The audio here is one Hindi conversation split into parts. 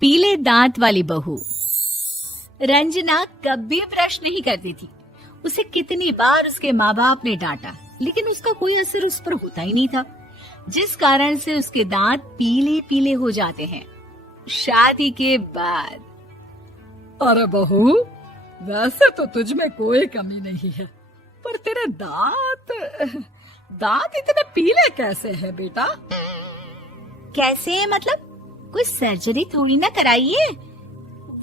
पीले दांत वाली बहू। रंजना कभी ब्रश नहीं करती थी। उसे कितनी बार उसके माँ बाप ने डांटा, लेकिन उसका कोई असर उस पर होता ही नहीं था, जिस कारण से उसके दांत पीले पीले हो जाते हैं। शादी के बाद अरे बहू, वैसे तो तुझ में कोई कमी नहीं है, पर तेरे दांत इतने पीले कैसे हैं बेटा? कैसे मतलब? कोई सर्जरी थोड़ी ना कराइए।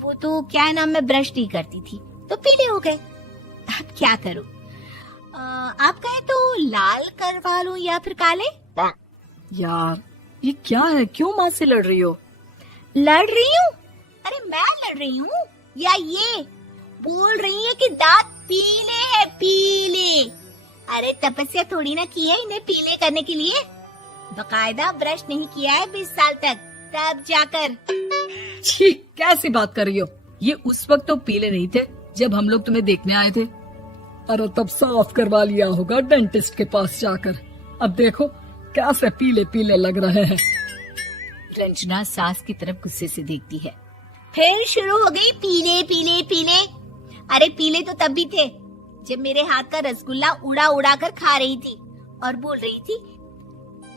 वो तो क्या नाम, मैं ब्रश नहीं करती थी तो पीले हो गए। अब क्या करूं? आप कहें तो लाल करवा लूं या फिर काले? यार ये क्या है, क्यों माँ से लड़ रही हो? लड़ रही हूँ? अरे मैं लड़ रही हूँ या ये बोल रही है कि दांत पीले हैं, पीले। अरे तपस्या थोड़ी ना की है इन्हें पीले करने के लिए। बकायदा ब्रश नहीं किया है 20 साल तक, तब जाकर। छी, कैसी बात कर रही हो? ये उस वक्त तो पीले नहीं थे जब हम लोग तुम्हें देखने आए थे। अरे तब साफ करवा लिया होगा डेंटिस्ट के पास जाकर। अब देखो कैसे पीले पीले लग रहे हैं। रंजना सास की तरफ गुस्से से देखती है। फिर शुरू हो गई पीले पीले पीले। अरे पीले तो तब भी थे जब मेरे हाथ का रसगुल्ला उड़ा उड़ा कर खा रही थी और बोल रही थी,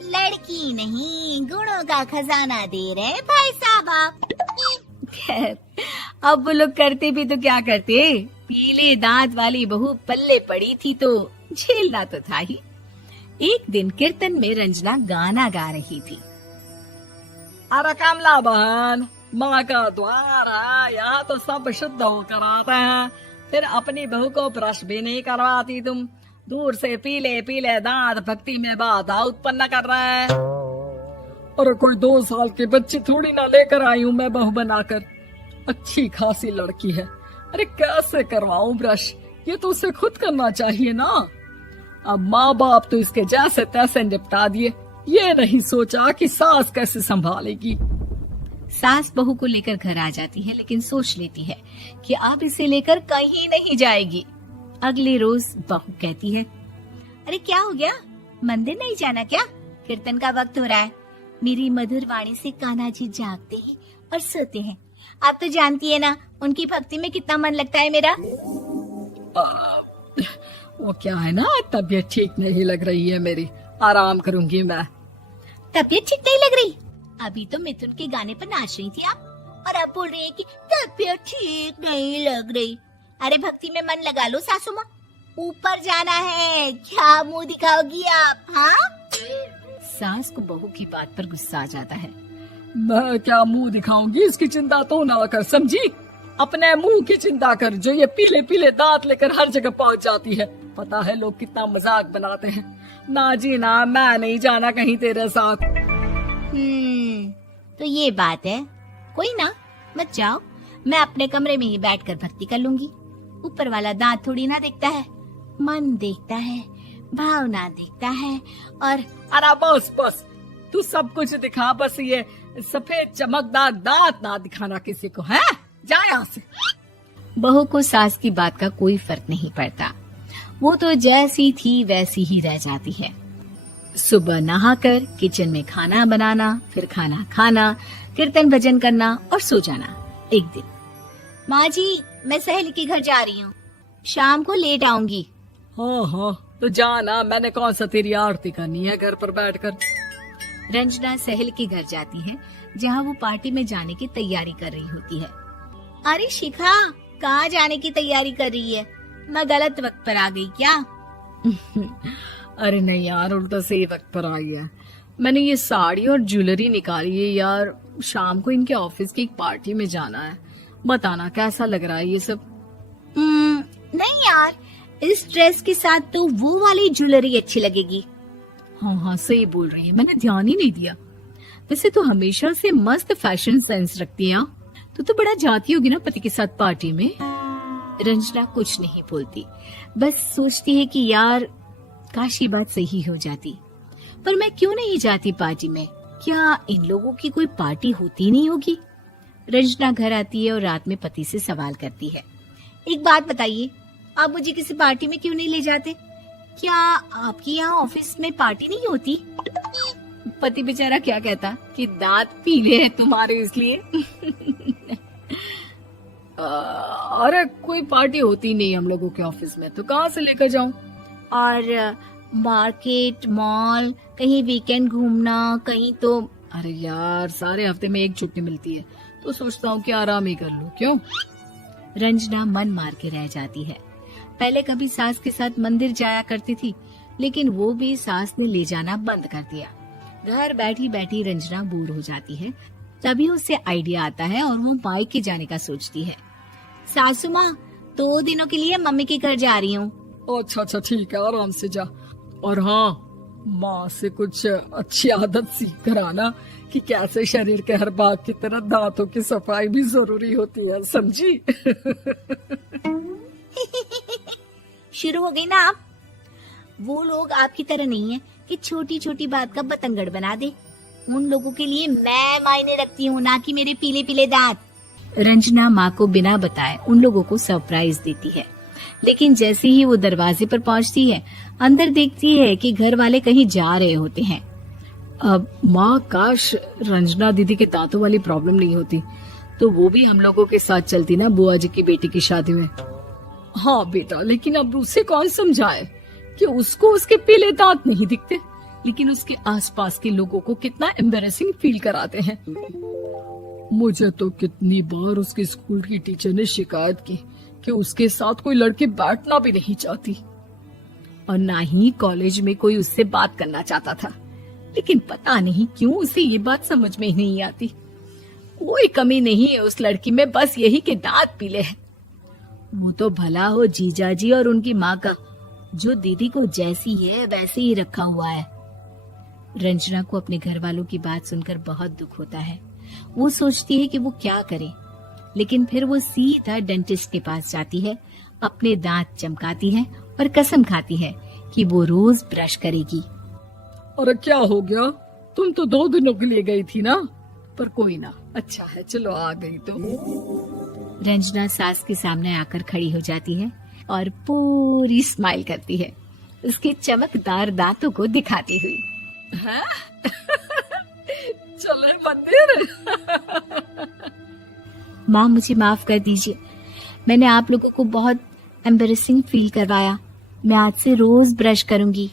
लड़की नहीं गुणों का खजाना दे रहे भाई साहब आप। खैर, अब वो लोग करते भी तो क्या करते, पीले दांत वाली बहू पल्ले पड़ी थी तो झेलना तो था ही। एक दिन कीर्तन में रंजना गाना गा रही थी। अरे कमला बहन, माँ का द्वार है, यहाँ तो सब शुद्ध होकर आते हैं, फिर अपनी बहू को ब्रश भी नहीं करवाती तुम। दूर से पीले पीले दांत भक्ति में बाधा उत्पन्न कर रहे हैं। अरे कोई 2 साल के बच्ची थोड़ी ना लेकर आई हूँ मैं बहू बनाकर। अच्छी खासी लड़की है, अरे कैसे करवाऊं ब्रश? ये तो उसे खुद करना चाहिए ना। अब माँ बाप तो इसके जैसे तैसे निपटा दिए, ये नहीं सोचा कि सास कैसे संभालेगी। सास बहू को लेकर घर आ जाती है, लेकिन सोच लेती है कि अब इसे लेकर कहीं नहीं जाएगी। अगले रोज बहू कहती है, अरे क्या हो गया, मंदिर नहीं जाना क्या? कीर्तन का वक्त हो रहा है। मेरी मधुर वाणी से कान्हा जी जागते हैं और सोते हैं। आप तो जानती है ना उनकी भक्ति में कितना मन लगता है मेरा। वो क्या है ना, तबीयत ठीक नहीं लग रही है मेरी, आराम करूंगी मैं। तबीयत ठीक नहीं लग रही? अभी तो मिथुन के गाने पर नाच रही थी आप, और अब बोल रही है कि तबीयत ठीक नहीं लग रही। अरे भक्ति में मन लगा लो सासू माँ, ऊपर जाना है, क्या मुंह दिखाओगी आप? हाँ? सास को बहू की बात पर गुस्सा आ जाता है। मैं क्या मुंह दिखाऊंगी, इसकी चिंता तो ना कर, समझी? अपने मुंह की चिंता कर, जो ये पीले पीले दांत लेकर हर जगह पहुंच जाती है। पता है लोग कितना मजाक बनाते हैं। ना जी ना, मैं नहीं जाना कहीं तेरे साथ। तो ये बात है, कोई ना, मत जाओ, मैं अपने कमरे में ही बैठकर भक्ति कर लूंगी। ऊपर वाला दांत थोड़ी ना देखता है, मन देखता है, भावना देखता है। और अरे बस बस, तू सब कुछ दिखा, बस ये सफेद चमकदार दांत ना दिखाना किसी को, है? जा यहाँ से। बहू को सास की बात का कोई फर्क नहीं पड़ता, वो तो जैसी थी वैसी ही रह जाती है। सुबह नहाकर किचन में खाना बनाना, फिर खाना खाना, कीर्तन भजन करना और सो जाना। एक दिन, माँ जी मैं सहेली के घर जा रही हूँ, शाम को लेट आऊंगी। हाँ हाँ तो जाना, मैंने कौन सा तेरी आरती करनी है घर पर बैठकर। रंजना सहेली के घर जाती है, जहाँ वो पार्टी में जाने की तैयारी कर रही होती है। अरे शिखा, कहाँ जाने की तैयारी कर रही है? मैं गलत वक्त पर आ गई क्या? अरे नहीं यार, उल्टा सही वक्त पर आई है। मैंने ये साड़ी और ज्वेलरी निकाली है यार, शाम को इनके ऑफिस की एक पार्टी में जाना है। बताना कैसा लग रहा है ये सब? नहीं यार, इस ड्रेस के साथ तो वो वाली ज्वेलरी अच्छी लगेगी। हाँ हाँ सही बोल रही है, मैंने ध्यान ही नहीं दिया। वैसे तो हमेशा से मस्त फैशन सेंस रखती है। तो बड़ा जाती होगी ना पति के साथ पार्टी में। रंजना कुछ नहीं बोलती, बस सोचती है कि यार काश ये बात सही हो जाती, पर मैं क्यों नहीं जाती पार्टी में? क्या इन लोगों की कोई पार्टी होती नहीं होगी? रंजना घर आती है और रात में पति से सवाल करती है, एक बात बताइए, आप मुझे किसी पार्टी में क्यों नहीं ले जाते? क्या आपकी यहाँ ऑफिस में पार्टी नहीं होती? पति बेचारा क्या कहता कि दांत पीले हैं तुम्हारे इसलिए। अरे कोई पार्टी होती नहीं हम लोगों के ऑफिस में, तो कहाँ से लेकर जाऊं? और मार्केट, मॉल, कहीं वीकेंड घूमना, कहीं तो। अरे यार, सारे हफ्ते में एक छुट्टी मिलती है, तो सोचता हूँ कि आराम ही कर लूं। क्यों? रंजना मन मार के रह जाती है। पहले कभी सास के साथ मंदिर जाया करती थी, लेकिन वो भी सास ने ले जाना बंद कर दिया। घर बैठी बैठी रंजना बोर हो जाती है। तभी उसे आइडिया आता है और वो मायके जाने का सोचती है। सासू माँ, 2 दिनों के लिए मम्मी के घर जा रही हूँ। अच्छा ठीक है, आराम से जा। और हाँ, माँ से कुछ अच्छी आदत सीख कर आना कि कैसे शरीर के हर भाग की तरह दांतों की सफाई भी जरूरी होती है, समझी? शुरू हो गई ना आप। वो लोग आपकी तरह नहीं है कि छोटी छोटी बात का बतंगड़ बना दे। उन लोगों के लिए मैं मायने रखती हूँ, ना कि मेरे पीले पीले दांत। रंजना माँ को बिना बताए उन लोगों को सरप्राइज देती है, लेकिन जैसे ही वो दरवाजे पर पहुँचती है, अंदर देखती है कि घर वाले कहीं जा रहे होते हैं। अब माँ, काश रंजना दीदी के दांतों वाली प्रॉब्लम नहीं होती, तो वो भी हम लोगों के साथ चलती ना बुआ जी की बेटी की शादी में। हाँ बेटा, लेकिन अब उसे कौन समझाए कि उसको उसके पीले दांत नहीं दिखते, लेकिन उसके आसपास के लोगों को कितना एम्बैरेसिंग फील कराते हैं। मुझे तो कितनी बार उसके स्कूल की टीचर ने शिकायत की कि उसके साथ कोई लड़की बैठना भी नहीं चाहती, और ना ही कॉलेज में कोई उससे बात करना चाहता था। लेकिन पता नहीं क्यों उसे ये बात समझ में ही नहीं आती। कोई कमी नहीं है उस लड़की में, बस यही कि दांत पीले हैं। वो तो भला हो जीजा जी और उनकी माँ का, जो दीदी को जैसी है वैसे ही रखा हुआ है। रंजना को अपने घर वालों की बात सुनकर बहुत दुख होता है। वो सोचती है कि वो क्या करे, लेकिन फिर वो सीधा डेंटिस्ट के पास जाती है, अपने दांत चमकाती है और कसम खाती है कि वो रोज ब्रश करेगी। अरे क्या हो गया? तुम तो 2 दिनों के लिए गई थी ना, पर कोई ना, अच्छा है, चलो आ गई तो। रंजना सास के सामने आकर खड़ी हो जाती है और पूरी स्माइल करती है, उसके चमकदार दांतों को दिखाती हुई। हैं? चले मंदिर। माँ, मुझे माफ कर दीजिए, मैंने आप लोगों को बहुत एम्बैरेसिंग फील करवाया। मैं आज से रोज ब्रश करूंगी।